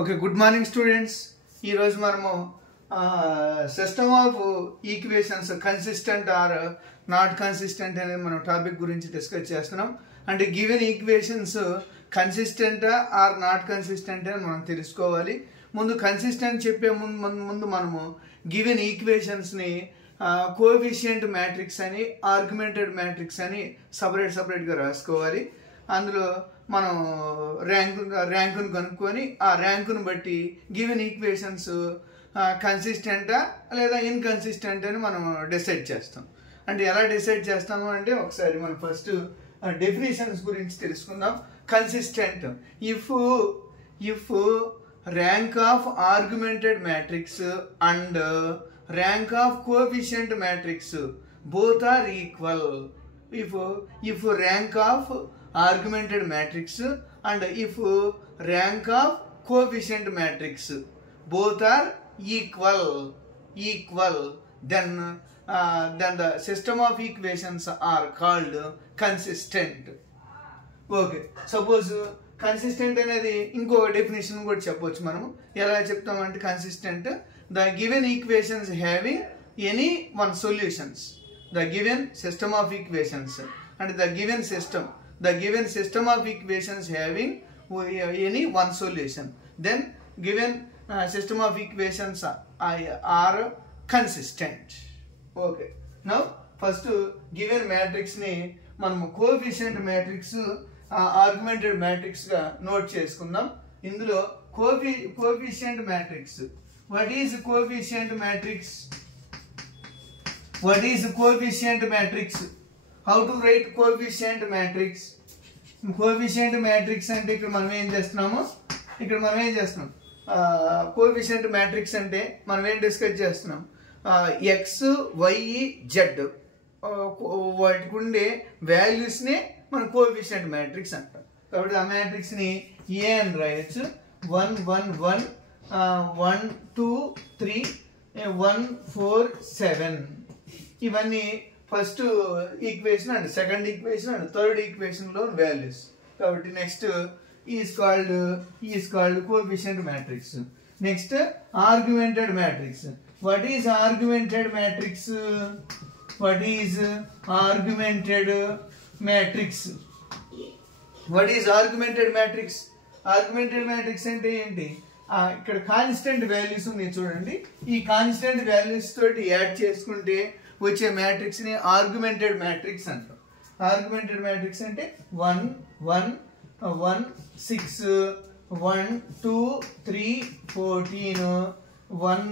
Okay, good morning students. ఈ రోజు మనము system of equations consistent or not consistent అనే మనం టాపిక్ గురించి డిస్కస్ చేస్తున్నాం. అంటే given equations consistent or not consistent అని మనం తెలుసుకోవాలి. ముందు కన్సిస్టెంట్ చెప్పే ముందు మనము గివెన్ ఈక్వేషన్స్ని కోఎఫిషియంట్ మ్యాట్రిక్స్ అని ఆర్గ్యుమెంటెడ్ మ్యాట్రిక్స్ అని సపరేట్గా రాసుకోవాలి. అందులో మనం ర్యాంకును కనుక్కొని ఆ ర్యాంకును బట్టి గివెన్ ఈక్వేషన్స్ కన్సిస్టెంటా లేదా ఇన్కన్సిస్టెంట్ అని మనం డిసైడ్ చేస్తాం. అంటే ఎలా డిసైడ్ చేస్తాము అంటే ఒకసారి మనం ఫస్ట్ డెఫినేషన్స్ గురించి తెలుసుకుందాం. Consistent if rank of argumented matrix and rank of coefficient matrix both are equal. If rank of argumented matrix and if rank of coefficient matrix both are equal, then the system of equations are called consistent. Okay, suppose consistent అనేది ఇంకో definition కూడా చెప్పొచ్చు. మనము ఎలా చెప్తామంటే consistent the given equations having any one solutions, the given system of equations and the given system of equations having any one solution, then given system of equations are consistent. Okay, now first given matrix ni manamu coefficient matrix augmented matrix ga note చేసుకుందాం. ఇందులో coefficient matrix, what is coefficient matrix? What is coefficient matrix? How to write coefficient matrix? Coefficient matrix అంటే ఇక్కడ మనం ఏం చేస్తున్నాం coefficient matrix అంటే మనం ఏం డిస్కస్ చేస్తున్నాం, x y z వాటికి ఉండే వాల్యూస్ని మనం కోఎఫిషియంట్ మ్యాట్రిక్స్ అంటాం. కాబట్టి ఆ మ్యాట్రిక్స్ని ఏ అని రాయొచ్చు. 1 1 1 1 2 3 1 4 7 ఇవన్నీ first equation and second equation and third ఈక్వేషన్లో వాల్యూస్. కాబట్టి next is called coefficient matrix. Next augmented matrix. What is augmented matrix? What is augmented matrix? What is augmented matrix? Augmented matrix అంటే ఏంటి? ఇక్కడ కాన్స్టెంట్ వాల్యూస్ ఉన్నాయి చూడండి. ఈ constant values తోటి యాడ్ చేసుకుంటే వచ్చే మ్యాట్రిక్స్ని ఆర్గ్యుమెంటెడ్ మ్యాట్రిక్స్ అంటాం. ఆర్గ్యుమెంటెడ్ మ్యాట్రిక్స్ అంటే 1 1 1 6 1 2 3 14 1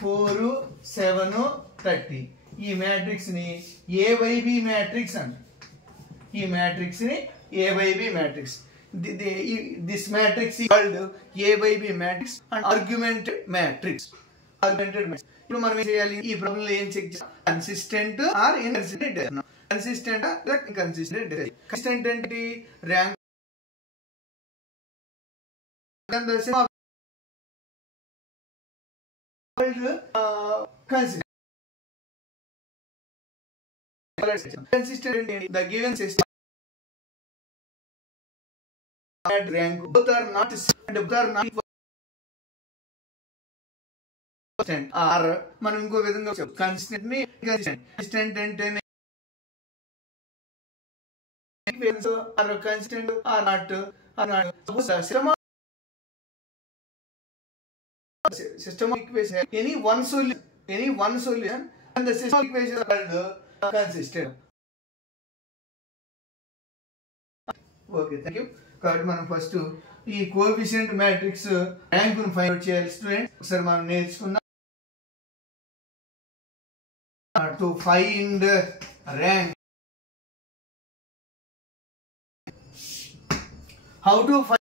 4 7 30 ఈ మ్యాట్రిక్స్ని ఏ బై బి మ్యాట్రిక్స్ అంటాం. ఈ మ్యాట్రిక్స్ని a by b matrix. This matrix is called A by B matrix and argumented matrix. ఇప్పుడు మనం ఏం చేయాలి? ఈ ప్రాబ్లం ఏం చెక్ చేయాలి? Consistent or inconsistent. Consistent or inconsistent. Consistent అంటే rank consistent the given system rank both are not and both are not consistent. Or మనం ఇంకో విధంగా చెప్తాం కన్సిస్టెంట్ ని కన్సిస్టెంట్ అంటే equations are consistent or not system of equation any one solution and the system of equation is called consistent. Okay, thank you. కాబట్టి మనం first ఈ coefficient matrix ర్యాంకును ఫైండ్ అవుట్ చేయాలి స్టూడెంట్. ఒకసారి మనం నేర్చుకుందాం. To find rank, how to find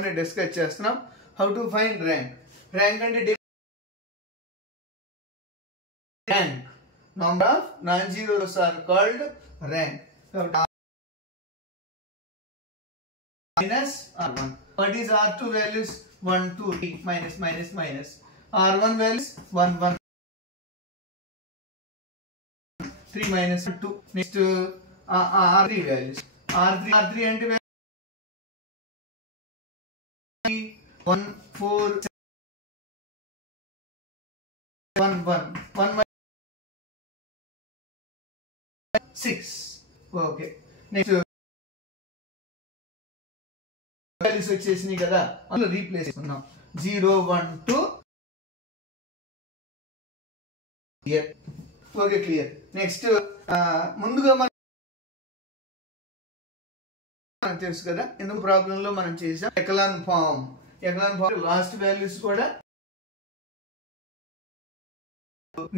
అని discuss చేస్తున్నాం. హౌ టు ఫైండ్ ర్యాంక్ అంటే rank number of non zeros are called rank. minus R1. What is R2 values? 1 2 3 minus R1 values 1 1 3 minus 2. Next R3 values. R3 అంటే 1 4 1 1 1 6. Okay, next values వచ్చేసినాయి కదా, అందులో replace చేసుకున్నాం. 0 1 2. Clear? Okay, clear. Next ముందుగా మనకు తెలుసు కదా, ఎందుకు ప్రాబ్లంలో మనం చేసాం echelon form. Echelon form last values కూడా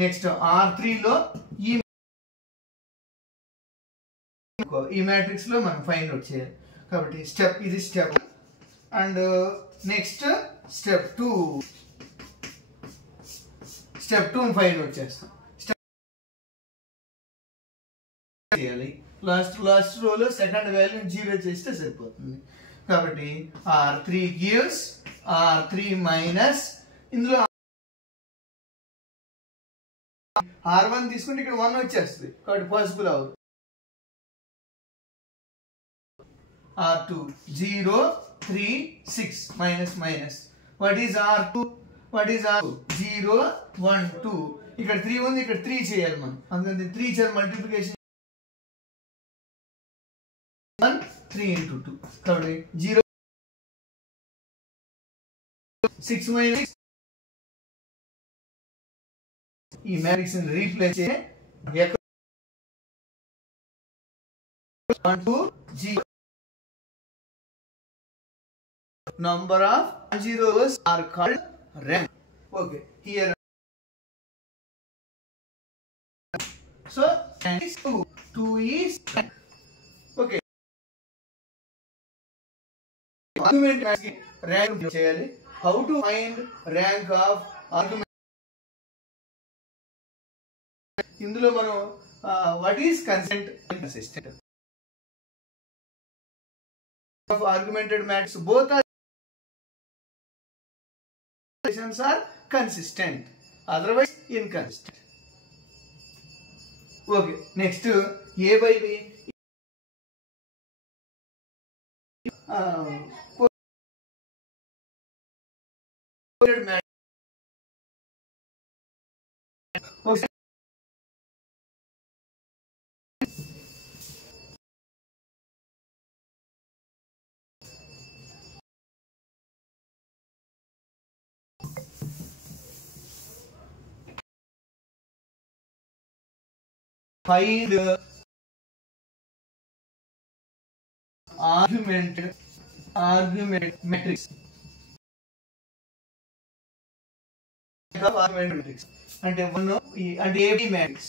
నెక్స్ట్ R3 లో ఈ మ్యాట్రిక్స్ లో మనం ఫైండ్ అవుట్ చేయాలి. కాబట్టి ఇది step and next step 2 find out చేస్తాం. చేయాలి లాస్ట్ రోలో సెకండ్ వాల్యూ 0 చేస్తే సరిపోతుంది. కాబట్టి R3 gives R3 minus, ఇందులో R1 తీసుకుంటే ఇక్కడ 1 వచ్చేస్తుంది కాబట్టి పాసిబుల్ అవ్వదు. R2 0 3 6 minus. What is R2? 0 1 2. ఇక్కడ 3 ఉంది, ఇక్కడ 3 చేయాలి మనం. అందుకని 3 చేయాలి మల్టిప్లికేషన్ 1 3 into 2. కాబట్టి 0 6 minus ఈ మ్యాట్రిక్స్ ని రీప్లేస్ చేసి 1 2 0. Number of zeros are called rank. Okay, here so rank is 2. 2 is rank. Okay, argument rank cheyali. How to find rank of argument? ఇందులో మనం what is consistent and inconsistent of argumented matrices? Both are consistent, otherwise inconsistent. Okay, next A by B okay. Find argument matrix. Argument matrix అంటే అంటే AB matrix.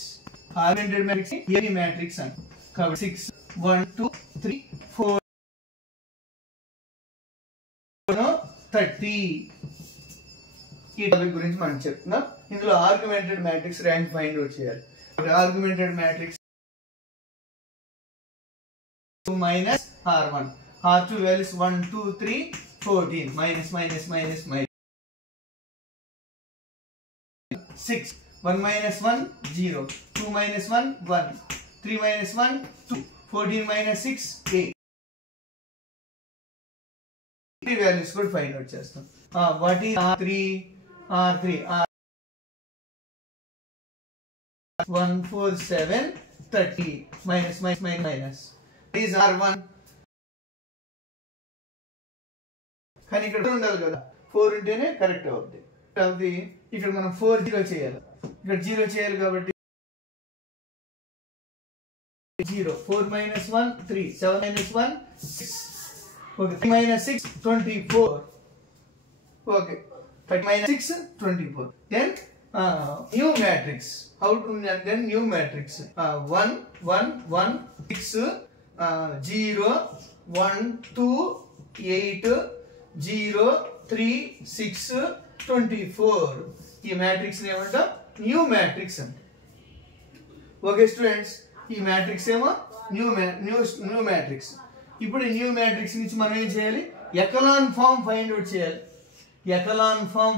Argumented matrix AB matrix అని. కాబట్టి 6 1 2 3 4 30. ఈ topic గురించి మనం చెప్తున్నాం. ఇందులో argumented matrix rank find out చేయాలి. Argumented matrix 2 minus R1. R2 values 1 2 3 14 minus 6. 1 minus 1 0. 2 minus 1 1. 3 minus 1 2. 14 minus 6 8. ఈ వాల్యూస్ కూడా ఫైండ్ అవుట్ చేస్తాం. What is R3? 1 4 7 30 minus. What is R1? కానీ ఇక్కడ ఉండాలి కదా, 4 ఉంటేనే కరెక్ట్ అవుతుంది. కాబట్టి ఇక్కడ మనం 4 0 చేయాలి. ఇక్కడ 0 చేయాలి కాబట్టి 0 4 minus 1 3 7 minus 1 6. Okay, 3 minus 6 24. Okay, 30 minus 6 24. Then new matrix. How to then new matrix? 1 1 1 6 0 1 2 8 0 3 6 24. ఈ మ్యాట్రిక్స్ ఏమంటాం? న్యూ మ్యాట్రిక్స్ అంటే. ఓకే స్టూడెంట్స్, ఈ మ్యాట్రిక్స్ ఏమో న్యూ మ్యాట్రిక్స్. ఇప్పుడు ఈ న్యూ మ్యాట్రిక్స్ నుంచి మనం ఏం చేయాలి? ఎకలాన్ ఫామ్ ఫైండ్ అవుట్ చేయాలి. ఎకలాన్ ఫామ్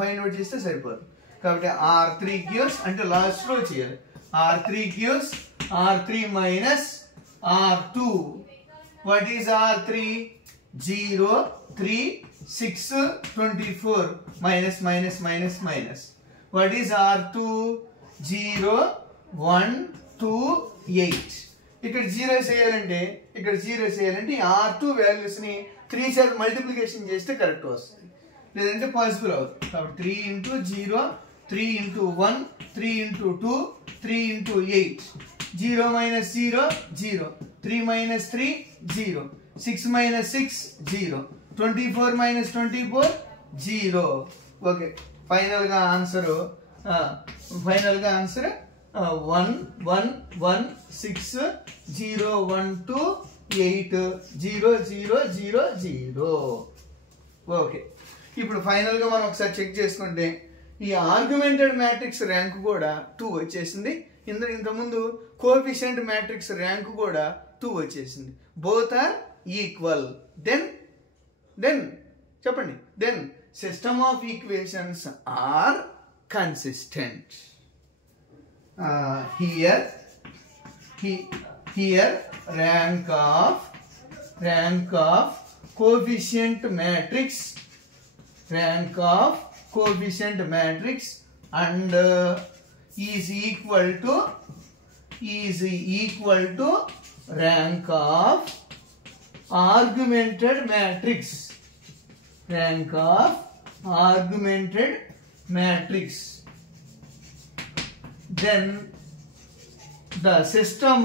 ఫైండ్ అవుట్ చేస్తే సరిపోదు. కాబట్టి R3 gives అంటే లాస్ట్ లో చేయాలి. R3 gives R3 minus R2. What is R3? 0, 3, 6, 24 minus minus minus minus. What is R2? 0, 1, 2, 8. ఇక్కడ 0 చేయాలంటే R2 వాల్యూస్ ని 3 చేత మల్టిప్లికేషన్ చేస్తే కరెక్ట్ వస్తుంది, లేదంటే పాసిబుల్ అవుతుంది. కాబట్టి 3 into 0, 3 into 1, 3 into 2, 3 into 8. 0 minus 0, 0. 3 minus 3, 0. 6 minus 6, 0. 24 minus 24, 0. Okay. Final ga answer 1, 1, 1, 6, 0, 1, 2, 8, 0, 0, 0, 0. Okay, ఇప్పుడు ఫైనల్ గా మనం ఒకసారి చెక్ చేసుకుంటే ఈ ఆర్గ్యుమెంటెడ్ మ్యాట్రిక్స్ ర్యాంక్ కూడా 2 వచ్చేసింది. ఇంతకుముందు కోఎఫిషియంట్ మ్యాట్రిక్స్ ర్యాంక్ కూడా 2 వచ్చేసింది. Both are equal. దెన్ చెప్పండి, then system of equations are consistent. Here rank of coefficient matrix and is equal to rank of augmented matrix. Then the system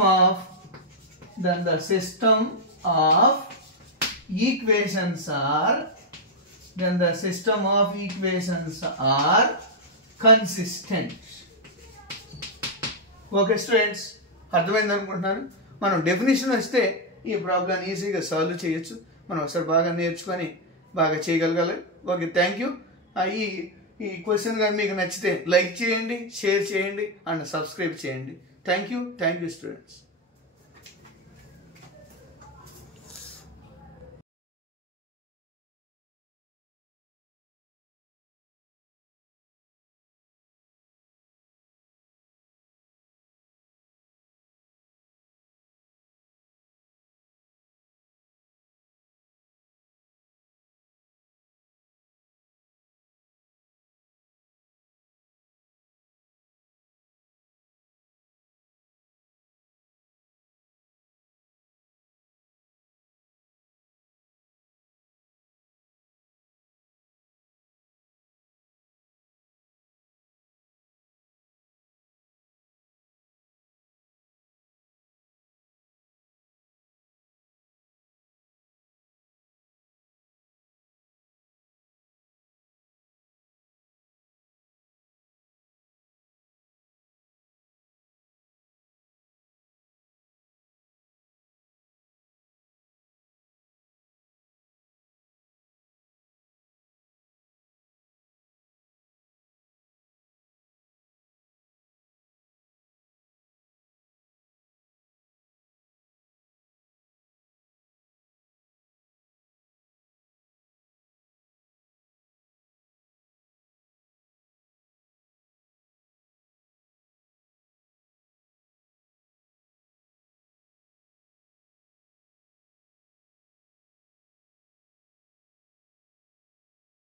of equations are consistent. Okay students, అర్థమైంది అనుకుంటున్నాను. మనం definition వస్తే ఈ problem ఈజీగా solve చేయొచ్చు. మనం ఒకసారి బాగా నేర్చుకొని బాగా చేయగలగాలి. Okay, thank you. ఈ క్వశ్చన్ కానీ మీకు నచ్చితే లైక్ చేయండి, షేర్ చేయండి అండ్ సబ్స్క్రైబ్ చేయండి. Thank you students.